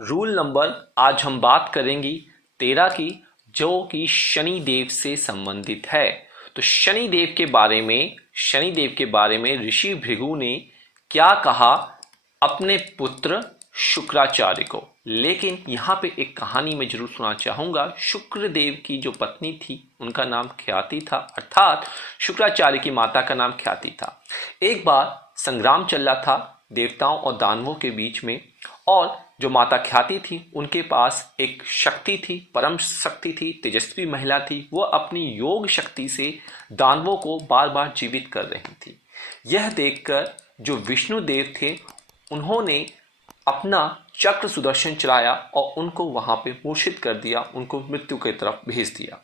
Rule number आज हम बात करेंगे 13 की, जो कि शनि देव से संबंधित है। तो शनि देव के बारे में ऋषि भृगु ने क्या कहा अपने पुत्र शुक्राचार्य को। लेकिन यहाँ पे एक कहानी मैं जरूर सुनाना चाहूंगा। शुक्रदेव की जो पत्नी थी उनका नाम ख्याति था, अर्थात शुक्राचार्य की माता का नाम ख्याति था। एक बार संग्राम चल रहा था देवताओं और दानवों के बीच में, और जो माता ख्याति थी उनके पास एक शक्ति थी, परम शक्ति थी, तेजस्वी महिला थी। वो अपनी योग शक्ति से दानवों को बार बार जीवित कर रही थी। यह देखकर जो विष्णु देव थे उन्होंने अपना चक्र सुदर्शन चलाया और उनको वहां पे मूर्छित कर दिया, उनको मृत्यु की तरफ भेज दिया।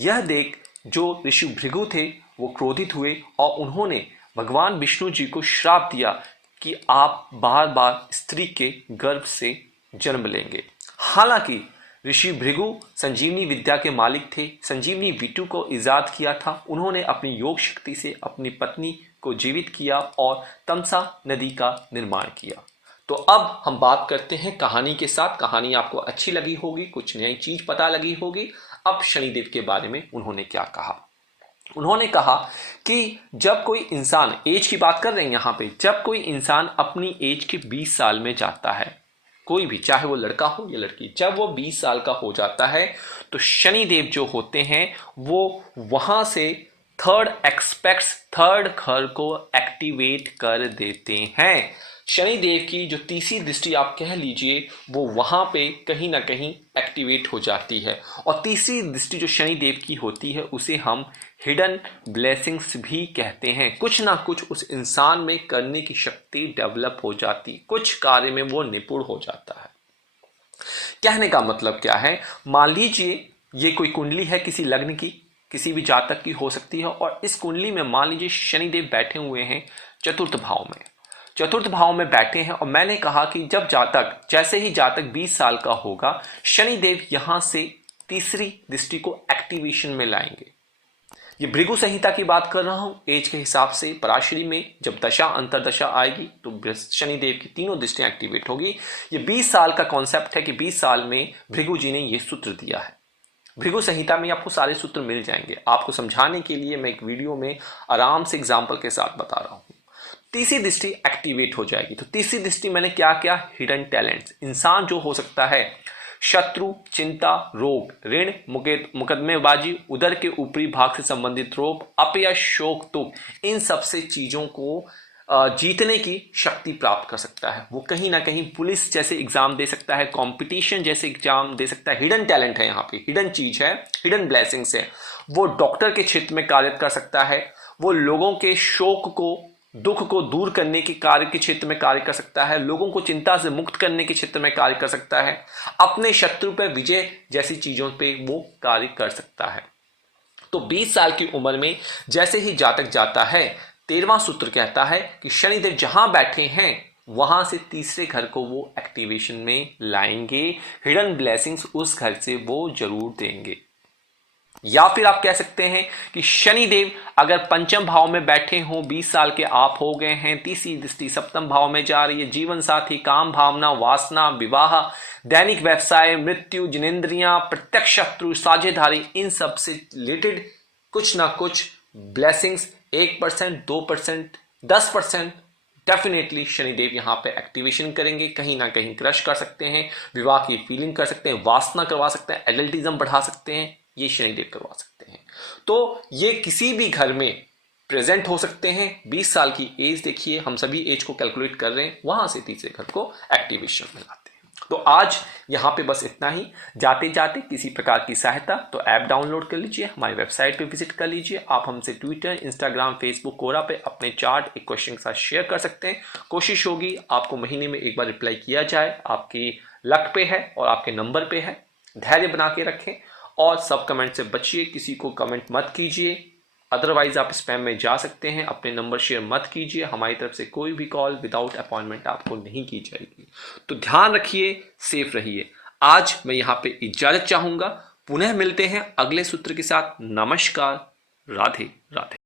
यह देख जो ऋषि भृगु थे वो क्रोधित हुए और उन्होंने भगवान विष्णु जी को श्राप दिया कि आप बार बार स्त्री के गर्भ से जन्म लेंगे। हालांकि ऋषि भृगु संजीवनी विद्या के मालिक थे, संजीवनी विटू को इजाद किया था। उन्होंने अपनी योग शक्ति से अपनी पत्नी को जीवित किया और तमसा नदी का निर्माण किया। तो अब हम बात करते हैं कहानी के साथ। कहानी आपको अच्छी लगी होगी, कुछ नई चीज पता लगी होगी। अब शनिदेव के बारे में उन्होंने क्या कहा। उन्होंने कहा कि जब कोई इंसान, एज की बात कर रहे हैं यहाँ पे, जब कोई इंसान अपनी एज के 20 साल में जाता है, कोई भी, चाहे वो लड़का हो या लड़की, जब वो 20 साल का हो जाता है तो शनिदेव जो होते हैं वो वहां से थर्ड घर को एक्टिवेट कर देते हैं। शनिदेव की जो तीसरी दृष्टि आप कह लीजिए वो वहां पे कहीं ना कहीं एक्टिवेट हो जाती है। और तीसरी दृष्टि जो शनिदेव की होती है उसे हम हिडन ब्लेसिंग्स भी कहते हैं। कुछ ना कुछ उस इंसान में करने की शक्ति डेवलप हो जाती, कुछ कार्य में वो निपुण हो जाता है। कहने का मतलब क्या है, मान लीजिए ये कोई कुंडली है किसी लग्न की, किसी भी जातक की हो सकती है, और इस कुंडली में मान लीजिए शनिदेव बैठे हुए हैं चतुर्थ भाव में बैठे हैं। और मैंने कहा कि जब जैसे ही जातक 20 साल का होगा, शनिदेव यहां से तीसरी दृष्टि को एक्टिवेशन में लाएंगे। ये भृगु संहिता की बात कर रहा हूं, एज के हिसाब से पराशरी में जब दशा अंतरदशा आएगी तो शनिदेव की तीनों दृष्टियां एक्टिवेट होगी। ये 20 साल का कॉन्सेप्ट है कि 20 साल में भृगु जी ने ये सूत्र दिया है। भृगु संहिता में आपको सारे सूत्र मिल जाएंगे। आपको समझाने के लिए मैं एक वीडियो में आराम से एग्जाम्पल के साथ बता रहा हूं। तीसरी दृष्टि एक्टिवेट हो जाएगी। तो तीसरी दृष्टि मैंने क्या क्या, हिडन टैलेंट्स, इंसान जो हो सकता है शत्रु, चिंता, रोग, ऋण, मुकदमेबाजी, उदर के ऊपरी भाग से संबंधित रोग, अपयश, शोक, दुख, इन सबसे चीजों को जीतने की शक्ति प्राप्त कर सकता है। वो कहीं ना कहीं पुलिस जैसे एग्जाम दे सकता है, कंपटीशन जैसे एग्जाम दे सकता है। हिडन टैलेंट है, यहाँ पे हिडन चीज है, हिडन ब्लेसिंग्स है। वो डॉक्टर के क्षेत्र में कार्य कर सकता है, वो लोगों के शोक को, दुख को दूर करने के कार्य के क्षेत्र में कार्य कर सकता है, लोगों को चिंता से मुक्त करने के क्षेत्र में कार्य कर सकता है, अपने शत्रु पर विजय जैसी चीजों पे वो कार्य कर सकता है। तो 20 साल की उम्र में जैसे ही जातक जाता है, 13वां सूत्र कहता है कि शनिदेव जहां बैठे हैं वहां से तीसरे घर को वो एक्टिवेशन में लाएंगे। हिडन ब्लेसिंग्स उस घर से वो जरूर देंगे। या फिर आप कह सकते हैं कि शनिदेव अगर पंचम भाव में बैठे हों, 20 साल के आप हो गए हैं, तीसरी दृष्टि सप्तम भाव में जा रही है, जीवन साथी, काम भावना, वासना, विवाह, दैनिक व्यवसाय, मृत्यु, जिनेंद्रियां, प्रत्यक्ष शत्रु, साझेदारी, इन सब से रिलेटेड कुछ ना कुछ ब्लेसिंग्स 1%, 2%, 10% डेफिनेटली शनिदेव यहाँ पे एक्टिवेशन करेंगे। कहीं ना कहीं क्रश कर सकते हैं, विवाह की फीलिंग कर सकते हैं, वासना करवा सकते हैं, एडल्टिज्म बढ़ा सकते हैं, ये शनिदेव करवा सकते हैं। तो ये किसी भी घर में प्रेजेंट हो सकते हैं। 20 साल की एज देखिए, हम सभी एज को कैलकुलेट कर रहे हैं, वहां से तीसरे घर को एक्टिवेशन में लाते हैं। तो आज यहाँ पे बस इतना ही। जाते जाते किसी प्रकार की सहायता तो ऐप डाउनलोड कर लीजिए, हमारी वेबसाइट पे विजिट कर लीजिए। आप हमसे ट्विटर, इंस्टाग्राम, फेसबुक, कोरा पे अपने चार्ट एक क्वेश्चन के साथ शेयर कर सकते हैं। कोशिश होगी आपको महीने में एक बार रिप्लाई किया जाए। आपकी लक पे है और आपके नंबर पे है। धैर्य बना के रखें और सब कमेंट से बचिए, किसी को कमेंट मत कीजिए, अदरवाइज आप स्पैम में जा सकते हैं। अपने नंबर शेयर मत कीजिए, हमारी तरफ से कोई भी कॉल विदाउट अपॉइंटमेंट आपको नहीं की जाएगी। तो ध्यान रखिए, सेफ रहिए। आज मैं यहाँ पे इजाजत चाहूंगा, पुनः मिलते हैं अगले सूत्र के साथ। नमस्कार, राधे राधे।